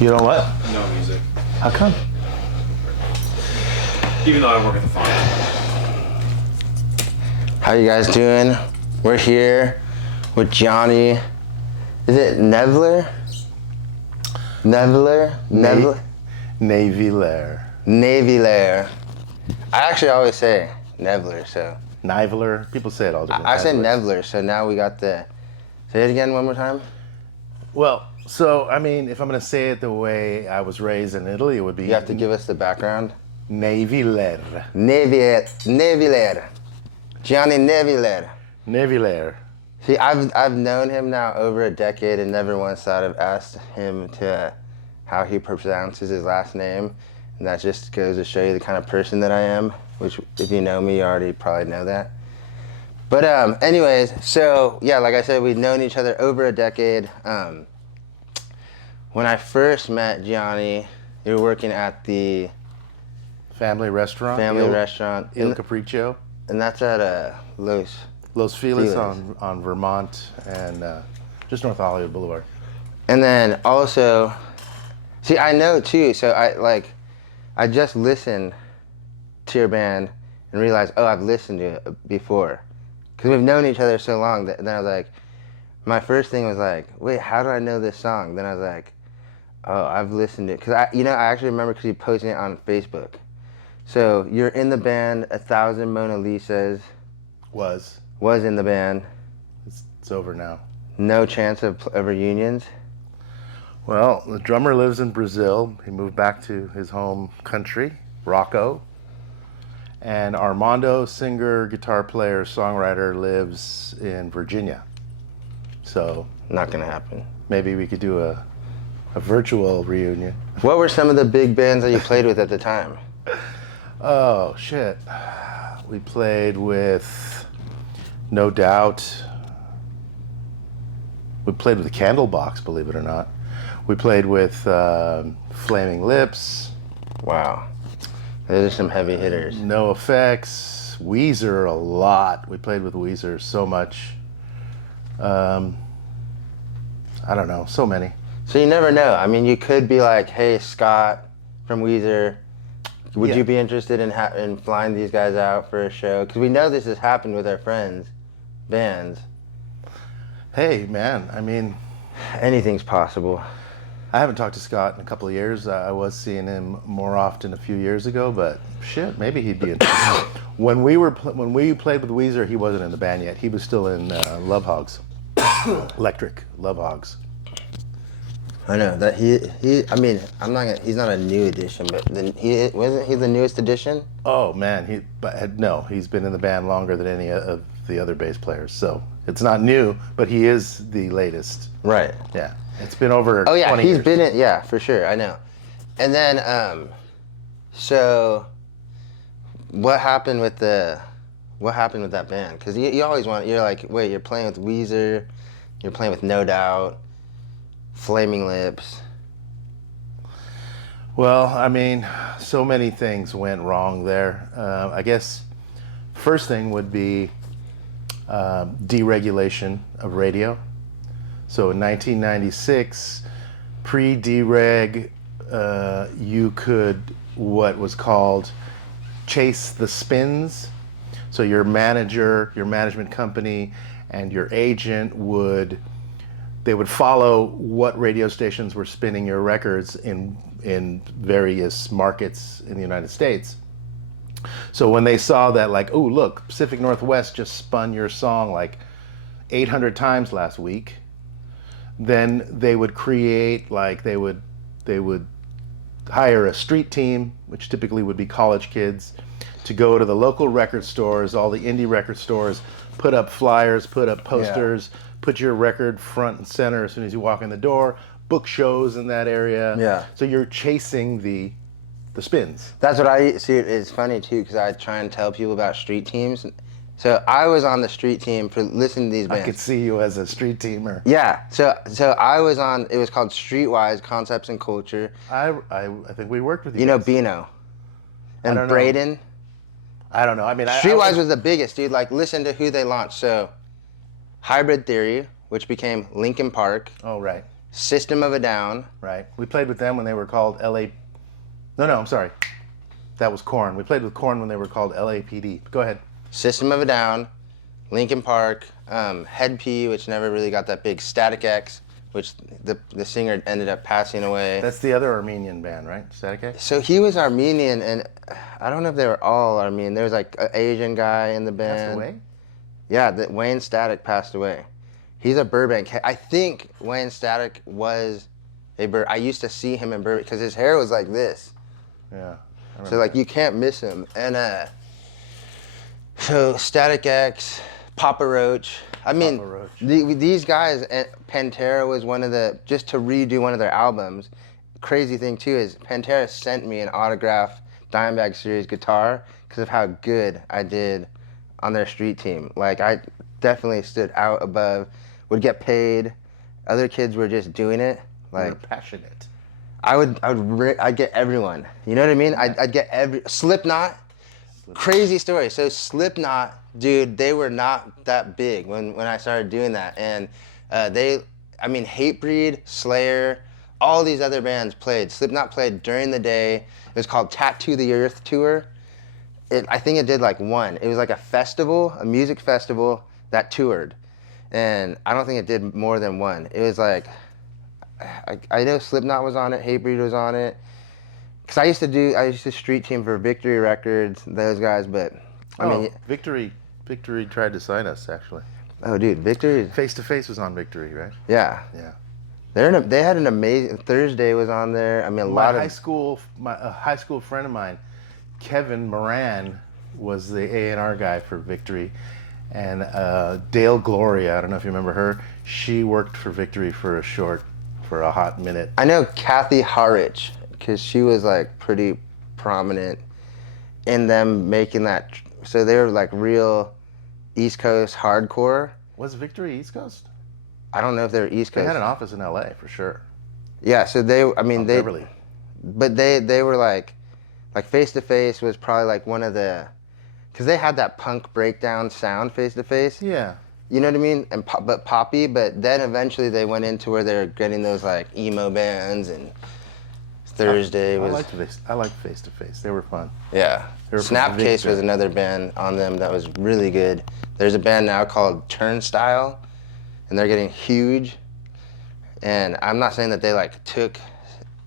You know what? No music. How come? Even though I work at the farm. How you guys doing? We're here with Gianni. Is it Nevler? Nevler? Navilair. I actually always say Nevler, so. Niveler. People say it all different I kinds said of ways. Nevler, so now we got the. Say it again one more time. Well, so, I mean, if I'm going to say it the way I was raised in Italy, it would be... You have to give us the background. Naviler. Navilair. Gianni Navilair. Navilair. See, I've known him now over a decade and never once thought of asked him to how he pronounces his last name. And that just goes to show you the kind of person that I am, which if you know me, you already probably know that. But anyways, so yeah, like I said, we've known each other over a decade. When I first met Gianni, you were working at the Family restaurant. Il Capriccio. And that's at Los Feliz on Vermont and just north of Hollywood Boulevard. And then also, see, I know too, so I just listened to your band and realized, oh, I've listened to it before. Because we've known each other so long that then I was like, my first thing was like, wait, how do I know this song? Then I was like, oh, I've listened to it. Because I actually remember because you posted it on Facebook. So you're in the band, 1,000 Mona Lisas. Was in the band. It's over now. No chance of reunions? Well, the drummer lives in Brazil. He moved back to his home country, Rocco. And Armando, singer, guitar player, songwriter, lives in Virginia. So Not gonna happen. maybe we could do a virtual reunion. What were some of the big bands that you played with at the time? Oh, shit. We played with No Doubt. We played with the Candlebox, believe it or not. We played with Flaming Lips. Wow. Those are some heavy hitters. No Effects. Weezer a lot. We played with Weezer so much. I don't know, so many. So you never know. I mean, you could be like, hey, Scott from Weezer, would you be interested in flying these guys out for a show? Because we know this has happened with our friends, bands. Hey, man, I mean, Anything's possible. I haven't talked to Scott in a couple of years. I was seeing him more often a few years ago, but shit, maybe he'd be interested. When we played with Weezer, he wasn't in the band yet. He was still in Love Hogs, Electric Love Hogs. I know that he's not a new addition, but wasn't he the newest addition? Oh man, he's been in the band longer than any of the other bass players. So it's not new, but he is the latest. Right. Yeah, it's been over 20 years. He's been in, yeah, for sure, I know. And then, so, what happened with that band? Because you always you're like, wait, you're playing with Weezer, you're playing with No Doubt, Flaming Lips. Well, I mean, so many things went wrong there. I guess first thing would be deregulation of radio. So in 1996, pre-dereg, you could what was called chase the spins. So your manager, your management company, and your agent would follow what radio stations were spinning your records in various markets in the United States. So when they saw that, like, oh look, Pacific Northwest just spun your song like 800 times last week, then they would create, like, they would hire a street team, which typically would be college kids, to go to the local record stores, all the indie record stores, put up flyers, put up posters, put your record front and center as soon as you walk in the door, book shows in that area. Yeah. So you're chasing the spins. That's what I see. It's funny too, because I try and tell people about street teams. So I was on the street team for listening to these bands. I could see you as a street teamer. Yeah. So I was on. It was called Streetwise Concepts and Culture. I think we worked with you. You know guys. Bino and I don't know. Braden. I don't know. I mean, Streetwise was the biggest, dude. Like, listen to who they launched. So, Hybrid Theory, which became Linkin Park. Oh, right. System of a Down. Right. We played with them when they were called LA. No, I'm sorry. That was Korn. We played with Korn when they were called LAPD. Go ahead. System of a Down, Linkin Park, Head P, which never really got that big, Static X, which the singer ended up passing away. That's the other Armenian band, right? Static X? So he was Armenian, and I don't know if they were all Armenian. There was like an Asian guy in the band. Passed away? Yeah, Wayne Static passed away. He's a Burbank. I think Wayne Static was I used to see him in Burbank because his hair was like this. Yeah. So like you can't miss him. And so Static X, Papa Roach. I mean, Papa Roach. These guys. Pantera was one of just to redo one of their albums. Crazy thing too is Pantera sent me an autographed Dimebag Series guitar because of how good I did on their street team. Like I definitely stood out above. Would get paid. Other kids were just doing it. Like You're passionate. I'd get everyone. You know what I mean? I'd get Slipknot. Crazy story. So Slipknot, dude, they were not that big when I started doing that, and Hatebreed, Slayer, all these other bands played. Slipknot played during the day. It was called Tattoo the Earth Tour. I think it did like one. It was like a festival, a music festival that toured, and I don't think it did more than one. It was like. I know Slipknot was on it, Hatebreed was on it. Cause I used to street team for Victory Records, those guys, but I mean. Victory tried to sign us, actually. Oh dude, Victory. Face to Face was on Victory, right? Yeah. Yeah. They had an amazing, Thursday was on there. I mean, a high school friend of mine, Kevin Moran, was the A&R guy for Victory. And Dale Gloria, I don't know if you remember her, she worked for Victory for a hot minute. I know Kathy Harwich, because she was like pretty prominent in them making that. So they were like real East Coast hardcore. Was Victory East Coast? I don't know if they were East Coast. They had an office in LA for sure. Yeah, so Beverly. But they were like Face to Face was probably like one of the, because they had that punk breakdown sound, Face to Face. Yeah. You know what I mean? But poppy, but then eventually they went into where they're getting those like emo bands, and Thursday was. I liked Face to Face. They were fun. Yeah. Snapcase was another band on them that was really good. There's a band now called Turnstile, and they're getting huge. And I'm not saying that they like took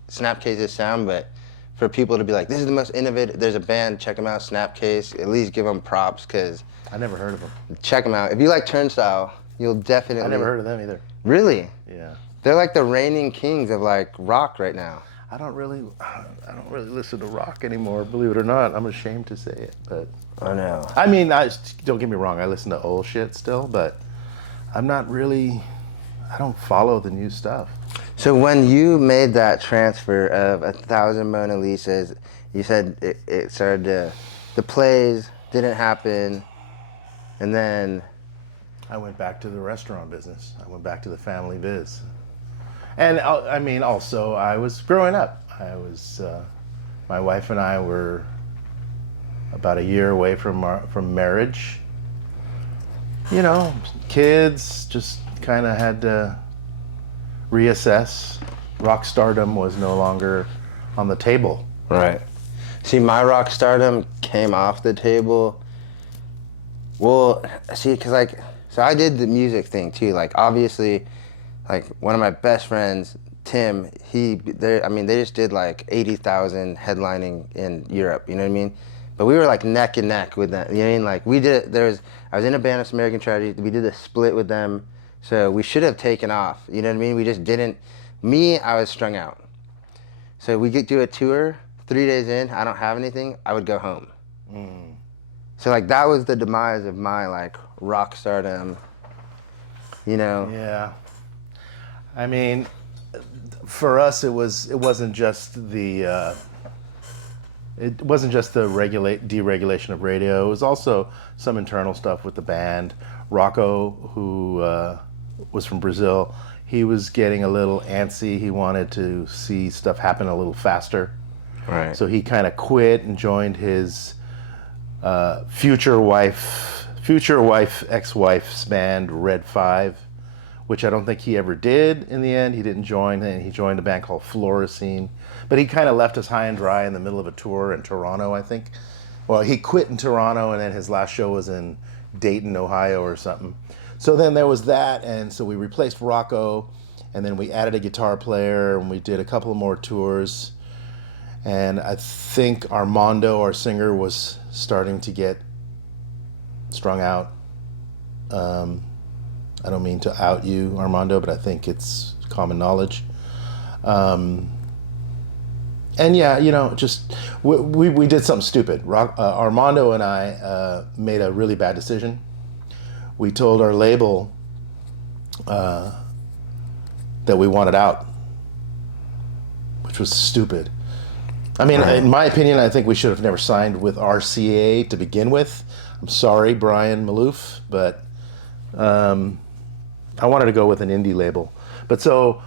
Snapcase's sound, but for people to be like, this is the most innovative. There's a band, check them out, Snapcase. At least give them props, because. I never heard of them. Check them out. If you like Turnstile, you'll definitely. I never heard of them either. Really? Yeah. They're like the reigning kings of like rock right now. I don't really listen to rock anymore, believe it or not. I'm ashamed to say it, but. I know. I mean, don't get me wrong. I listen to old shit still, but I'm not really. I don't follow the new stuff. So when you made that transfer of 1,000 Mona Lisas, you said it started to, the plays didn't happen. And then I went back to the restaurant business. I went back to the family biz. And I mean, also, I was growing up. My wife and I were about a year away from marriage. You know, kids, just kind of had to reassess. Rock stardom was no longer on the table. Right. See, my rock stardom came off the table. Well, see, so I did the music thing too. Like, obviously, like one of my best friends, Tim, they just did like 80,000 headlining in Europe. You know what I mean? But we were like neck and neck with them. You know what I mean? Like we did. I was in a band, of American Tragedy. We did a split with them, so we should have taken off. You know what I mean? We just didn't. I was strung out. So we could do a tour. 3 days in, I don't have anything. I would go home. Mm. So like that was the demise of my like rock stardom, you know. Yeah. I mean, for us it wasn't just the deregulation of radio. It was also some internal stuff with the band. Rocco, who was from Brazil, he was getting a little antsy. He wanted to see stuff happen a little faster. Right. So he kind of quit and joined his future wife, ex-wife's band, Red 5, which I don't think he ever did in the end. He didn't join, and he joined a band called Fluorescein. But he kind of left us high and dry in the middle of a tour in Toronto, I think. Well, he quit in Toronto, and then his last show was in Dayton, Ohio or something. So then there was that, and so we replaced Rocco, and then we added a guitar player, and we did a couple of more tours. And I think Armando, our singer, was starting to get strung out. I don't mean to out you, Armando, but I think it's common knowledge. And yeah, you know, just we did something stupid. Armando and I made a really bad decision. We told our label that we wanted out, which was stupid. I mean, in my opinion, I think we should have never signed with RCA to begin with. I'm sorry, Brian Malouf, but I wanted to go with an indie label. But so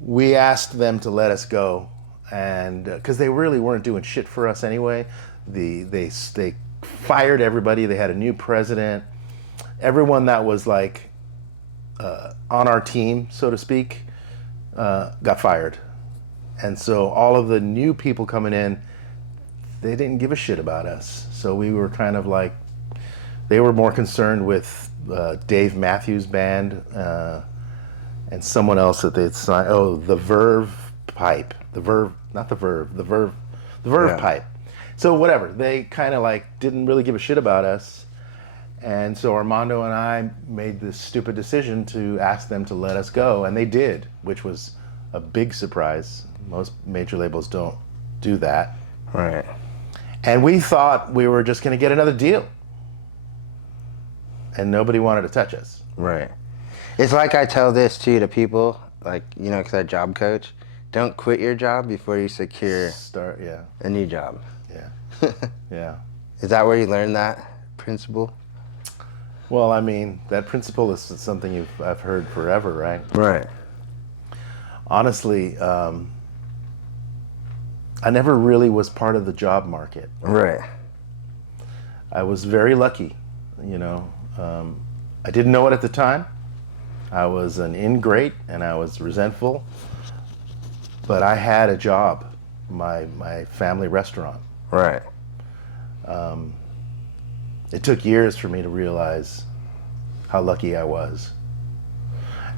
we asked them to let us go, and because they really weren't doing shit for us anyway. They fired everybody. They had a new president. Everyone that was like on our team, so to speak, got fired. And so all of the new people coming in, they didn't give a shit about us. So we were kind of like, they were more concerned with Dave Matthews Band and someone else that they'd signed. Oh, the Verve Pipe. The Verve, not the Verve, the Verve Pipe. So whatever, they kind of like didn't really give a shit about us. And so Armando and I made this stupid decision to ask them to let us go, and they did, which was a big surprise. Most major labels don't do that. Right. And we thought we were just going to get another deal. And nobody wanted to touch us. Right. It's like I tell this too to people, like, you know, because I job coach, don't quit your job before you secure a new job. Yeah. Yeah. Is that where you learned that principle? Well, I mean, that principle is something I've heard forever, right? Right. Honestly, I never really was part of the job market. Right. I was very lucky, you know. I didn't know it at the time. I was an ingrate and I was resentful, but I had a job, my family restaurant. Right. It took years for me to realize how lucky I was.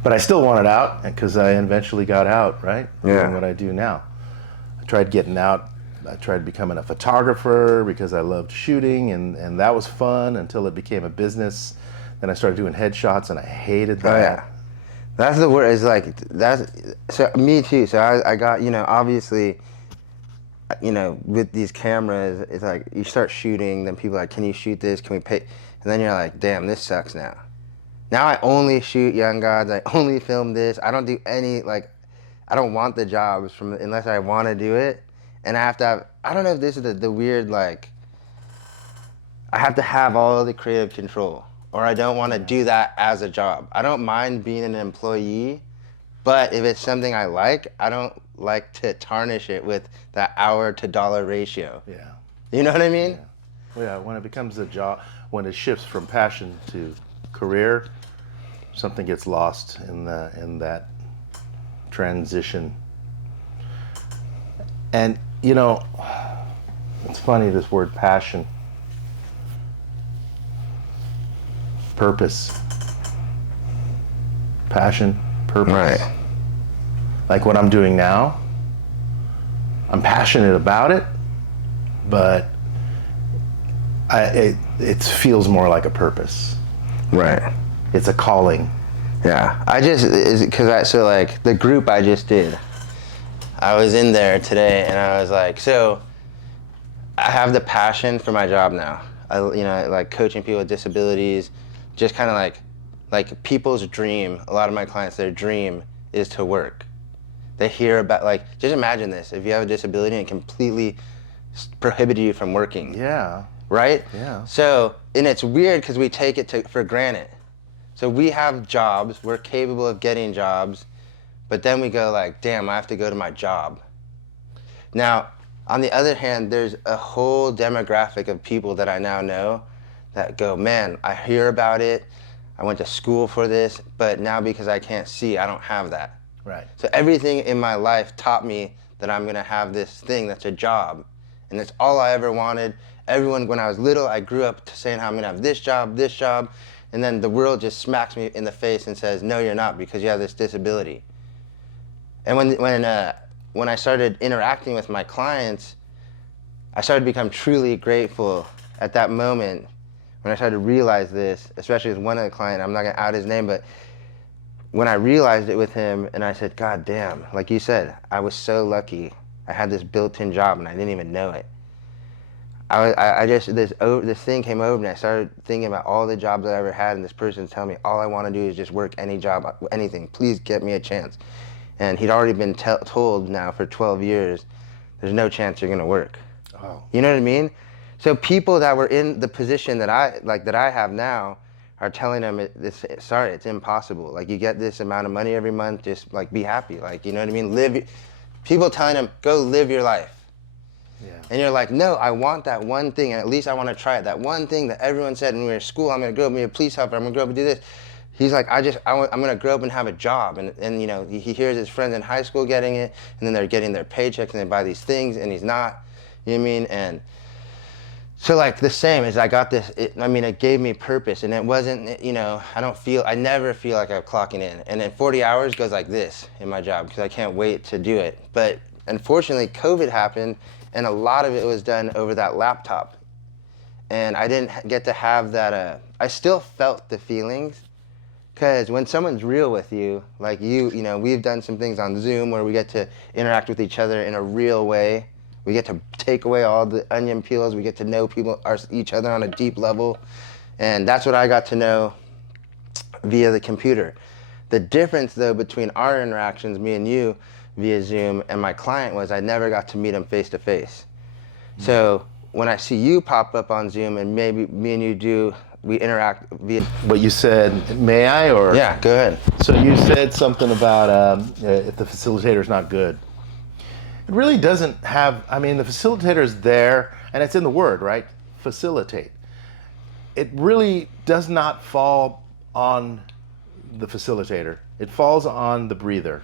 But I still wanted out because I eventually got out, right? Yeah. Doing what I do now. I tried getting out. I tried becoming a photographer because I loved shooting, and that was fun until it became a business. Then I started doing headshots, and I hated that. Oh, yeah. That's the word. It's like, so me too. So I got, you know, obviously, you know, with these cameras, it's like you start shooting, then people are like, can you shoot this? Can we pay? And then you're like, damn, this sucks now. Now I only shoot young gods. I only film this. I don't do any, like, I don't want the jobs unless I want to do it. And I have to have, I don't know if this is the weird, like, I have to have all of the creative control, or I don't want to do that as a job. I don't mind being an employee, but if it's something I like, I don't like to tarnish it with that hour to dollar ratio. Yeah. You know what I mean? Yeah. Well, yeah, when it becomes a job, when it shifts from passion to career, something gets lost in that transition. And, you know, it's funny, this word passion. Purpose. Passion, purpose. Right. Like what I'm doing now, I'm passionate about it, but it feels more like a purpose. Right. It's a calling. Yeah. So like the group I just did, I was in there today and I was like, so I have the passion for my job now. I like coaching people with disabilities, just kind of like people's dream. A lot of my clients, their dream is to work. They hear about, like, just imagine this, if you have a disability and it completely prohibited you from working. Yeah. Right? Yeah. So, and it's weird because we take it for granted. So we have jobs, we're capable of getting jobs, but then we go like, damn, I have to go to my job. Now, on the other hand, there's a whole demographic of people that I now know that go, man, I hear about it, I went to school for this, but now because I can't see, I don't have that. Right. So everything in my life taught me that I'm gonna have this thing that's a job, and it's all I ever wanted. Everyone, when I was little, I grew up to saying how I'm gonna have this job, and then the world just smacks me in the face and says, no, you're not, because you have this disability. And when I started interacting with my clients, I started to become truly grateful at that moment when I started to realize this, especially with one of the clients. I'm not gonna out his name, but when I realized it with him, and I said, God damn, like you said, I was so lucky. I had this built-in job and I didn't even know it. This thing came over me. I started thinking about all the jobs I ever had, and this person's telling me all I want to do is just work any job, anything. Please get me a chance. And he'd already been told now for 12 years, there's no chance you're gonna work. Oh. You know what I mean? So people that were in the position that I have now are telling them, it's impossible. Like, you get this amount of money every month, just like be happy. Like, you know what I mean? People telling them, go live your life. Yeah. And you're like, no, I want that one thing, and at least I want to try it. That one thing that everyone said when we were in school, I'm gonna grow up and be a police officer, I'm gonna grow up and do this. He's like, I'm gonna grow up and have a job. And you know, he hears his friends in high school getting it, and then they're getting their paychecks and they buy these things, and he's not. You know what I mean? And so like the same as I got this, it gave me purpose, and it wasn't, you know, I never feel like I'm clocking in. And then 40 hours goes like this in my job because I can't wait to do it. But unfortunately, COVID happened, and a lot of it was done over that laptop. And I didn't get to have that, I still felt the feelings, because when someone's real with you, like you know, we've done some things on Zoom where we get to interact with each other in a real way. We get to take away all the onion peels. We get to know each other on a deep level. And that's what I got to know via the computer. The difference, though, between our interactions, me and you, via Zoom, and my client was I never got to meet him face to face. So when I see you pop up on Zoom and maybe me and you we interact via... But you said, may I, or? Yeah, go ahead. So you said something about if the facilitator's not good. It really doesn't have, the facilitator's there, and it's in the word, right? Facilitate. It really does not fall on the facilitator. It falls on the breather.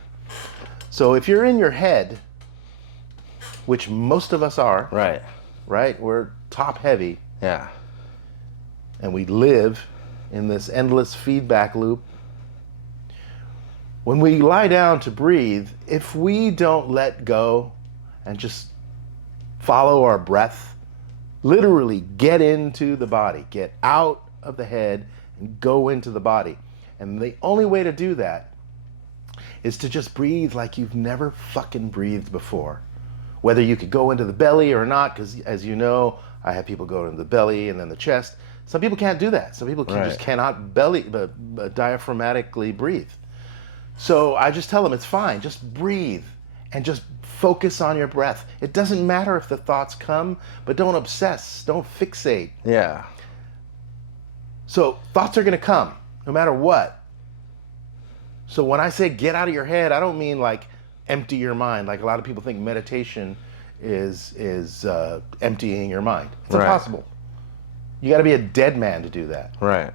So if you're in your head, which most of us are, right? We're top heavy. Yeah. And we live in this endless feedback loop. When we lie down to breathe, if we don't let go and just follow our breath, literally get into the body, get out of the head and go into the body. And the only way to do that is to just breathe like you've never fucking breathed before. Whether you could go into the belly or not, because as you know, I have people go into the belly and then the chest. Some people can't do that. Some people just cannot diaphragmatically breathe. So I just tell them it's fine, just breathe and just focus on your breath. It doesn't matter if the thoughts come, but don't obsess, don't fixate. Yeah. So thoughts are gonna come, no matter what. So when I say get out of your head, I don't mean like empty your mind. Like a lot of people think meditation is emptying your mind. It's impossible. You gotta be a dead man to do that. Right.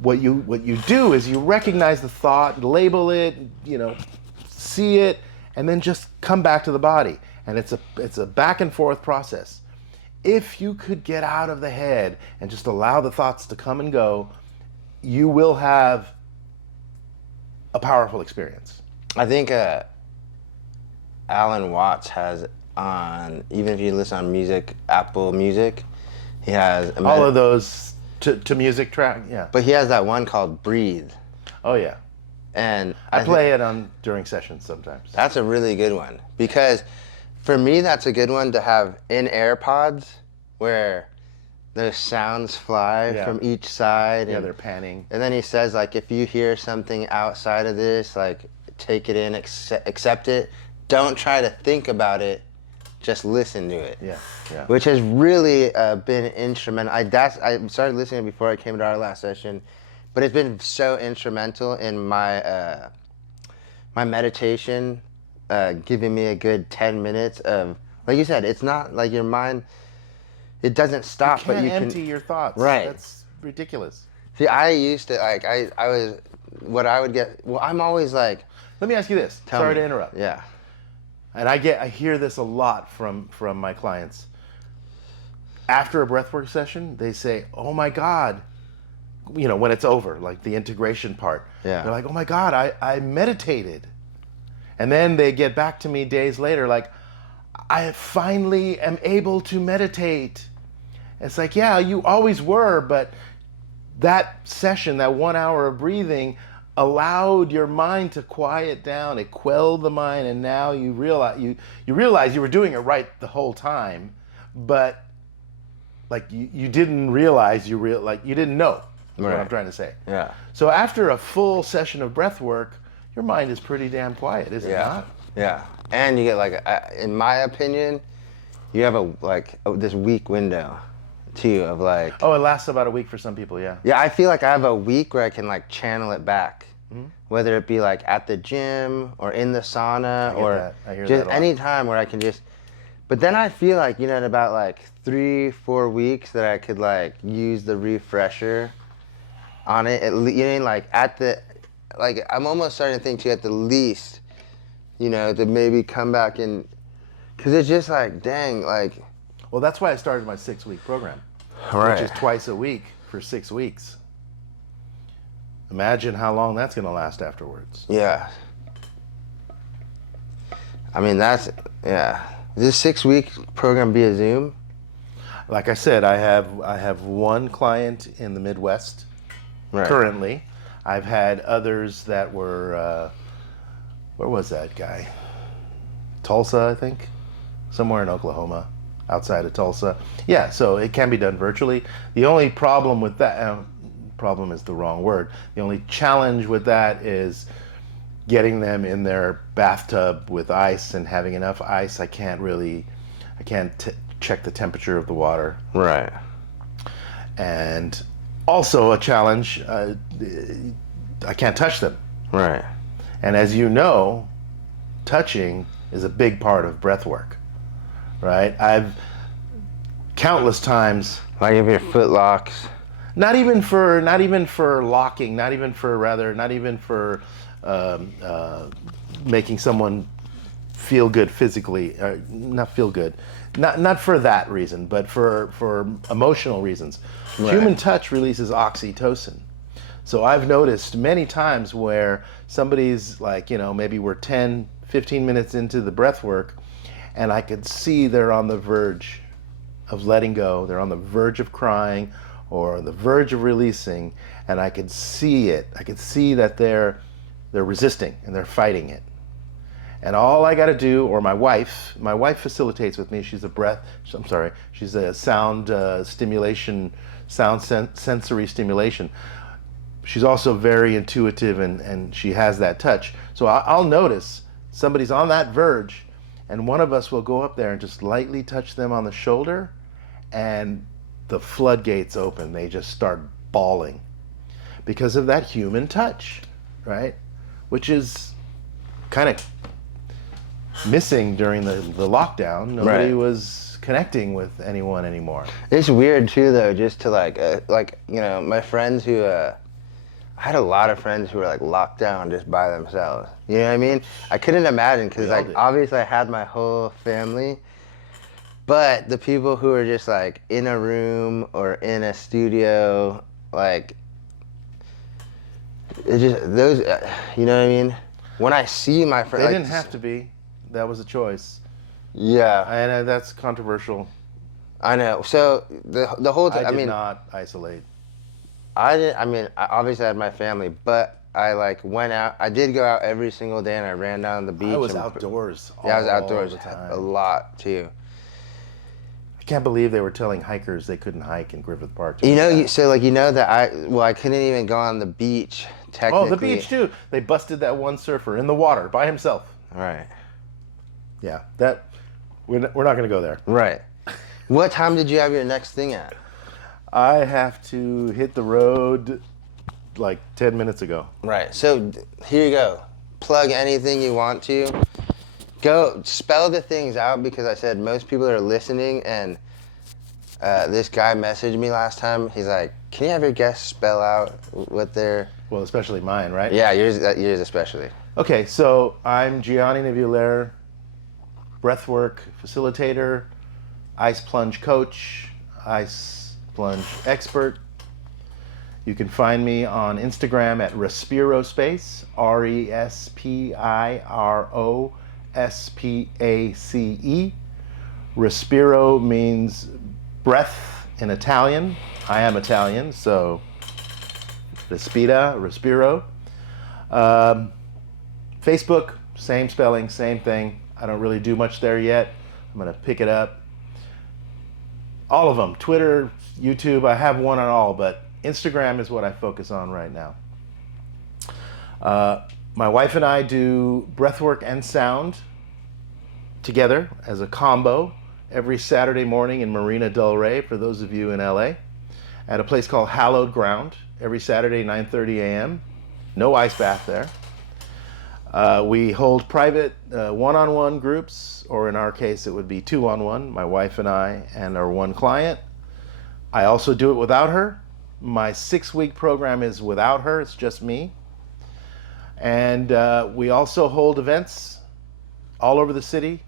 What you do is you recognize the thought, label it, see it, and then just come back to the body. And it's a back and forth process. If you could get out of the head and just allow the thoughts to come and go, you will have a powerful experience. I think Alan Watts has on, even if you listen on music, Apple Music, he has all of those to music track, yeah. But he has that one called Breathe. Oh yeah. And I play it during sessions sometimes. That's a really good one, because for me that's a good one to have in AirPods where those sounds fly from each side. Yeah, they're panning. And then he says, like, if you hear something outside of this, like, take it in, accept it. Don't try to think about it. Just listen to it. Yeah. Which has really been instrumental. I started listening before I came to our last session, but it's been so instrumental in my my meditation, giving me a good 10 minutes of, like you said, it's not like your mind, it doesn't stop, but you can empty your thoughts. Right. That's ridiculous. See, I used to, like, I was, what I would get, well, I'm always like, Let me ask you this. tell Sorry me. to interrupt. Yeah. And I hear this a lot from my clients. After a breathwork session, they say, "Oh my God," when it's over, like the integration part. Yeah. They're like, "Oh my God, I meditated," and then they get back to me days later, like, "I finally am able to meditate." It's like, yeah, you always were, but that session, that 1 hour of breathing, allowed your mind to quiet down. It quelled the mind, and now you realize you were doing it right the whole time, but like you didn't realize you didn't know. Is what Right. I'm trying to say. Yeah. So after a full session of breath work, your mind is pretty damn quiet, is it not? Yeah. And you get like, in my opinion, you have this week window too of like. Oh, it lasts about a week for some people, yeah. Yeah, I feel like I have a week where I can like channel it back, whether it be like at the gym or in the sauna or I hear just that a lot. any time where I can just. But then I feel like, in about like 3-4 weeks that I could like use the refresher on it. Like I'm almost starting to think too at the least, to maybe come back and, because it's just like, dang, like. Well, that's why I started my 6-week program, Right. which is twice a week for 6 weeks. Imagine how long that's going to last afterwards. Yeah. I mean, yeah. This 6-week program be a Zoom? Like I said, I have one client in the Midwest currently. I've had others that were, where was that guy? Tulsa, I think, somewhere in Oklahoma, outside of Tulsa. Yeah, so it can be done virtually. The only problem with that, problem is the wrong word. The only challenge with that is getting them in their bathtub with ice and having enough ice. I can't check the temperature of the water. Right. And also a challenge, I can't touch them. Right. And as you know, touching is a big part of breath work, right? I've countless times, Like if your foot locks. not even for locking, not even for making someone feel good physically, not feel good, not for that reason, but for emotional reasons. Right. Human touch releases oxytocin. So I've noticed many times where somebody's like, maybe we're 10, 15 minutes into the breath work, and I could see they're on the verge of letting go, they're on the verge of crying, or the verge of releasing, and I could see it. I could see that they're resisting and they're fighting it. And all I got to do, or my wife facilitates with me. She's a sound stimulation, sensory stimulation. She's also very intuitive and she has that touch. So I'll notice somebody's on that verge, and one of us will go up there and just lightly touch them on the shoulder, and the floodgates open. They just start bawling because of that human touch, right? Which is kind of missing during the lockdown. Nobody was connecting with anyone anymore. It's weird too, though, just to my friends who, I had a lot of friends who were like locked down just by themselves. You know what I mean? I couldn't imagine, because like obviously I had my whole family, but the people who are just like in a room or in a studio, like, it just, those, you know what I mean? When I see my friends, They didn't have to be. That was a choice. Yeah, And that's controversial. I know. So the whole time, I did not isolate. Obviously I had my family, but I like went out. I did go out every single day, and I ran down the beach. I was outdoors. Yeah, I was outdoors all the time. a lot too. I can't believe they were telling hikers they couldn't hike in Griffith Park. That I couldn't even go on the beach technically. Oh, the beach too. They busted that one surfer in the water by himself. Right. Yeah, we're not going to go there. Right. What time did you have your next thing at? I have to hit the road like 10 minutes ago. Right. So here you go. Plug anything you want to. Go spell the things out, because I said most people are listening, and This guy messaged me last time. He's like, "Can you have your guests spell out what they're?" Well, especially mine, right? Yeah, yours especially. Okay, so I'm Gianni, Breathwork Facilitator, Ice Plunge Coach, Ice Plunge Expert. You can find me on Instagram at Respirospace, RESPIROSPACE. Respiro means breath in Italian. I am Italian, so Respiro. Facebook, same spelling, same thing. I don't really do much there yet. I'm gonna pick it up. All of them, Twitter, YouTube, I have one on all, but Instagram is what I focus on right now. My wife and I do breathwork and sound together as a combo every Saturday morning in Marina Del Rey, for those of you in LA, at a place called Hallowed Ground, every Saturday, 9:30 a.m. No ice bath there. We hold private one-on-one groups, or in our case it would be two-on-one, my wife and I and our one client. I also do it without her. My 6-week program is without her, it's just me. And we also hold events all over the city.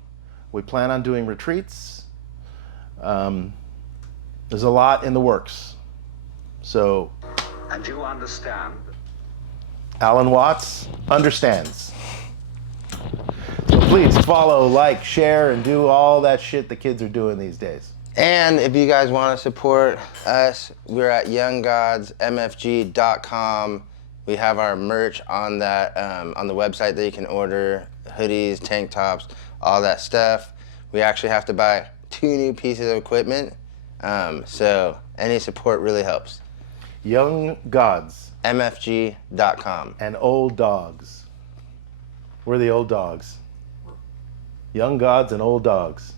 We plan on doing retreats. There's a lot in the works. So, and you understand? Alan Watts understands. So please follow, like, share, and do all that shit the kids are doing these days. And if you guys want to support us, we're at younggodsmfg.com. We have our merch on that on the website that you can order, hoodies, tank tops, all that stuff. We actually have to buy 2 new pieces of equipment, so any support really helps. Young Gods. mfg.com. And old dogs. We're the old dogs. Young Gods and old dogs.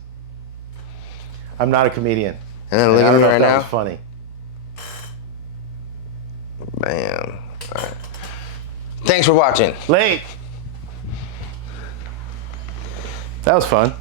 I'm not a comedian. And then look I at don't me know right if that now. was funny. Bam. All right. Thanks for watching. Late. That was fun.